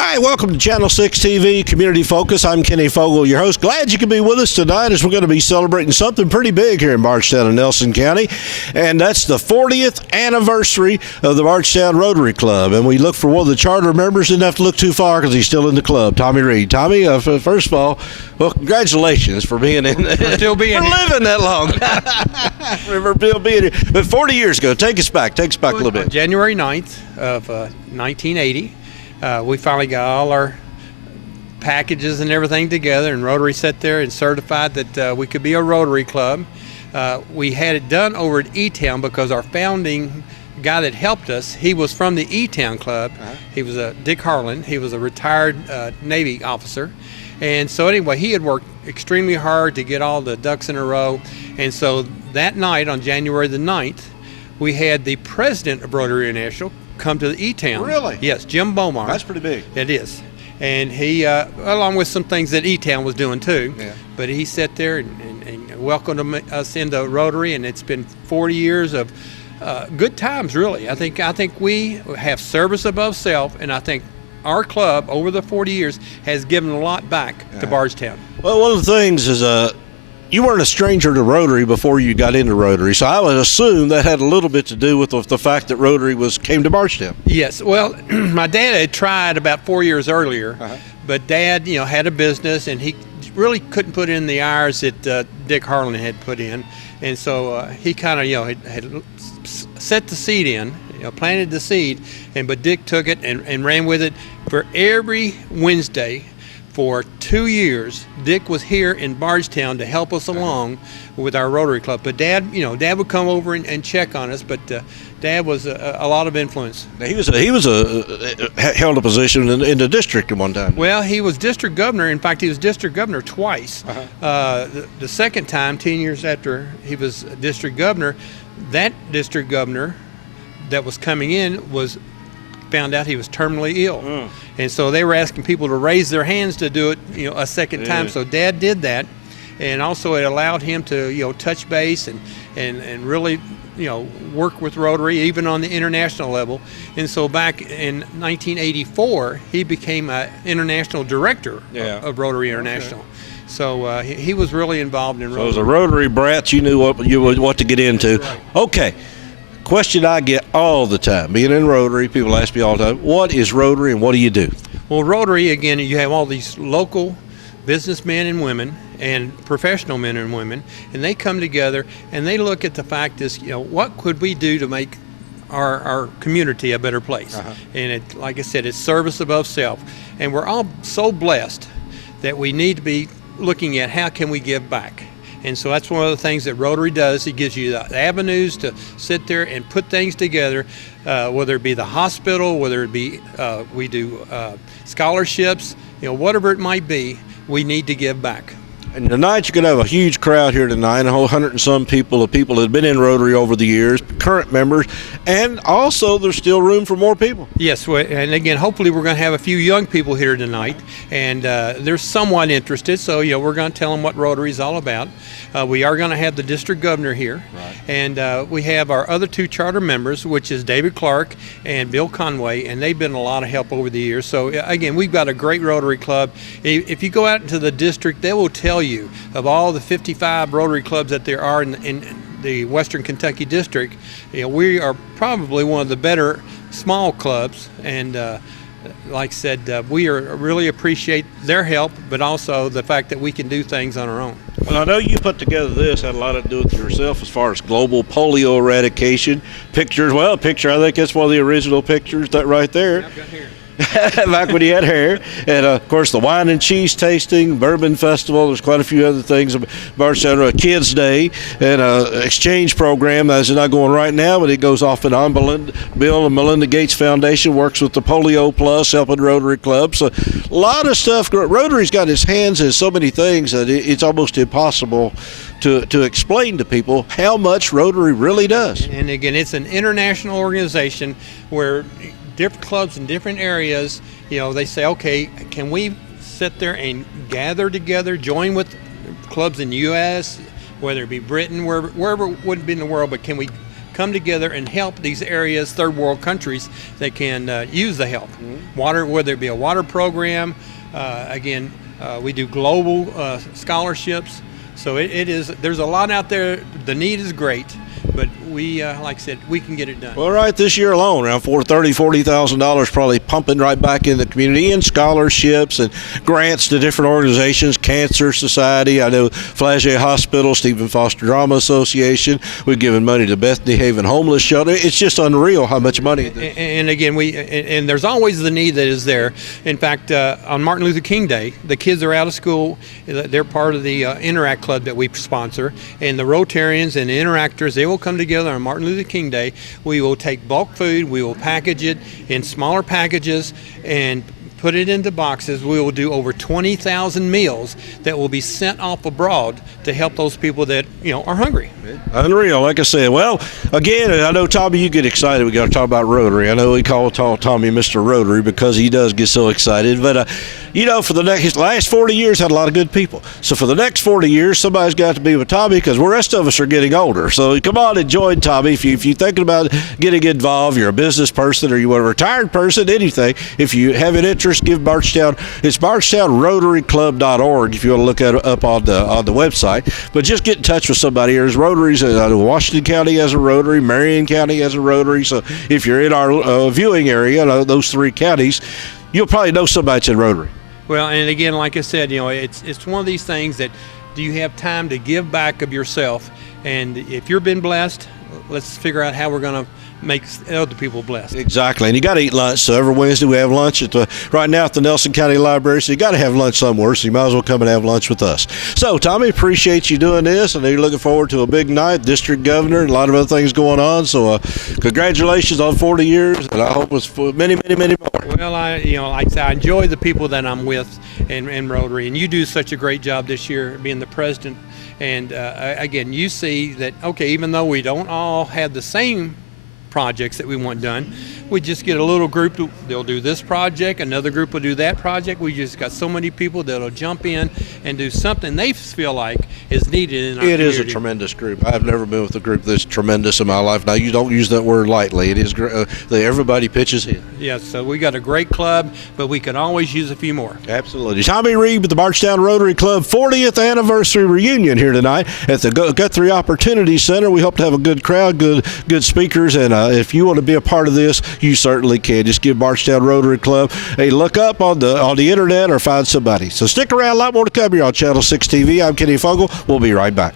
All right, welcome to Channel 6 TV Community Focus. I'm Kenny Fogle, your host. Glad you can be with us tonight as we're going to be celebrating something pretty big here in Bardstown and Nelson County, and that's the 40th anniversary of the Bardstown Rotary Club. And we look for one of the charter members. Didn't have to look too far because he's still in the club, Tommy Reed. Tommy, first of all, well, congratulations for being in there. Still being for living that long. For still being here. But 40 years ago, take us back a little bit. January 9th of 1980. We finally got all our packages and everything together, and Rotary sat there and certified that we could be a Rotary Club. We had it done over at E-Town because our founding guy that helped us, he was from the E-Town Club. He was Dick Harlan. He was a retired Navy officer. And so anyway, he had worked extremely hard to get all the ducks in a row. And so that night on January the 9th, we had the president of Rotary International come to the E-Town. Really? Yes, Jim Bomar. That's pretty big. It is. And he, along with some things that E-Town was doing too, but he sat there and welcomed us into Rotary, and it's been 40 years of good times, really. I think we have service above self, and I think our club over the 40 years has given a lot back to Bardstown. Well, one of the things is you weren't a stranger to Rotary before you got into Rotary, so I would assume that had a little bit to do with the fact that Rotary came to Bardstown. Yes, well, my dad had tried about 4 years eearlier, but Dad, had a business, and he really couldn't put in the hours that Dick Harlan had put in, and so he kind of, had set the seed in, planted the seed, but Dick took it and ran with it for every Wednesday. For 2 years, Dick was here in Bardstown to help us along with our Rotary Club. But Dad, Dad would come over and check on us. But Dad was a lot of influence. Now, he was held a position in the district at one time. Well, he was district governor. In fact, he was district governor twice. The second time, 10 years after he was district governor, that district governor that was coming in found out he was terminally ill, and so they were asking people to raise their hands to do it, a second time. So Dad did that, and also it allowed him to, touch base and really, work with Rotary even on the international level. And so back in 1984, he became an international director of Rotary International. So he was really involved in Rotary. So as a Rotary brat, you knew what to get into. Right. Okay. Question I get all the time, being in Rotary, people ask me all the time, what is Rotary and what do you do? Well, Rotary, again, you have all these local businessmen and women and professional men and women, and they come together and they look at the fact is, what could we do to make our community a better place? And like I said, it's service above self. And we're all so blessed that we need to be looking at how can we give back. And so that's one of the things that Rotary does. It gives you the avenues to sit there and put things together, whether it be the hospital, whether it be we do scholarships, whatever it might be, we need to give back. And tonight you're going to have a huge crowd here tonight, 100 and some people that have been in Rotary over the years, current members, and also there's still room for more people. Yes, and again, hopefully we're going to have a few young people here tonight, and they're somewhat interested, so we're going to tell them what Rotary is all about. We are going to have the district governor here, and we have our other two charter members, which is David Clark and Bill Conway, and they've been a lot of help over the years. So again, we've got a great Rotary Club. If you go out into the district, they will tell you of all the 55 Rotary clubs that there are in the Western Kentucky district, we are probably one of the better small clubs, and like I said, we really appreciate their help, but also the fact that we can do things on our own. Well, I know you put together this, had a lot to do with yourself as far as global polio eradication. Pictures, I think that's one of the original pictures, that right there. I've got here. Back when he had hair. And of course the wine and cheese tasting, bourbon festival, there's quite a few other things. Bardstown, a kids day, and an exchange program that's not going right now, but it goes off and on. Bill and Melinda Gates Foundation works with the Polio Plus, helping Rotary Club. So a lot of stuff. Rotary's got its hands in so many things that it's almost impossible to explain to people how much Rotary really does. And again, it's an international organization where different clubs in different areas, they say, okay, can we sit there and gather together, join with clubs in the U.S., whether it be Britain, wherever it would be in the world, but can we come together and help these areas, third world countries that can use the help. Water, whether it be a water program, we do global scholarships. So there's a lot out there. The need is great, but we, like I said, we can get it done. Well, right, this year alone, around $40,000 probably pumping right back in the community in scholarships and grants to different organizations, Cancer Society, I know Flagey Hospital, Stephen Foster Drama Association. We've given money to Bethany Haven Homeless Shelter. It's just unreal how much money. And again, and there's always the need that is there. In fact, on Martin Luther King Day, the kids are out of school. They're part of the Interact Club that we sponsor, and the Rotarians and the Interactors, they will come together on Martin Luther King Day. We will take bulk food, we will package it in smaller packages and put it into boxes. We will do over 20,000 meals that will be sent off abroad to help those people that are hungry. Unreal, like I said. Well, again, I know, Tommy, you get excited. We got to talk about Rotary. I know we call Tommy Mr. Rotary because he does get so excited. But for the last 40 years, had a lot of good people. So for the next 40 years, somebody's got to be with Tommy because the rest of us are getting older. So come on and join Tommy. If you're thinking about getting involved, you're a business person or you're a retired person, anything. If you have an interest, give Bardstown. It's BardstownRotaryClub.org if you want to look at it up on the website. But just get in touch with somebody. There's Rotaries. Washington County has a Rotary. Marion County has a Rotary. So if you're in our viewing area, those three counties, you'll probably know somebody that's in Rotary. Well, and again, like I said, it's one of these things that do you have time to give back of yourself? And if you've been blessed, let's figure out how we're going to make other people blessed. Exactly, and you got to eat lunch. So every Wednesday we have lunch right now at the Nelson County Library. So you got to have lunch somewhere. So you might as well come and have lunch with us. So Tommy, appreciate you doing this. I know you're looking forward to a big night. District Governor, and a lot of other things going on. So congratulations on 40 years, and I hope it's for many, many, many more. Well, like I said, I enjoy the people that I'm with in Rotary, and you do such a great job this year being the president. And again, you see that even though we don't all have the same projects that we want done, we just get a little group they'll do this project, another group will do that project. We just got so many people that'll jump in and do something they feel like is needed in our community. It is a tremendous group. I've never been with a group that's tremendous in my life. Now, you don't use that word lightly. It is everybody pitches in. Yes, so we got a great club, but we could always use a few more. Absolutely. Tommy Reed with the Bardstown Rotary Club 40th anniversary reunion here tonight at the Guthrie Opportunity Center. We hope to have a good crowd, good speakers, and if you want to be a part of this, you certainly can. Just give Bardstown Rotary Club a look up on the internet or find somebody. So stick around. A lot more to come here on Channel 6 TV. I'm Kenny Fogle. We'll be right back.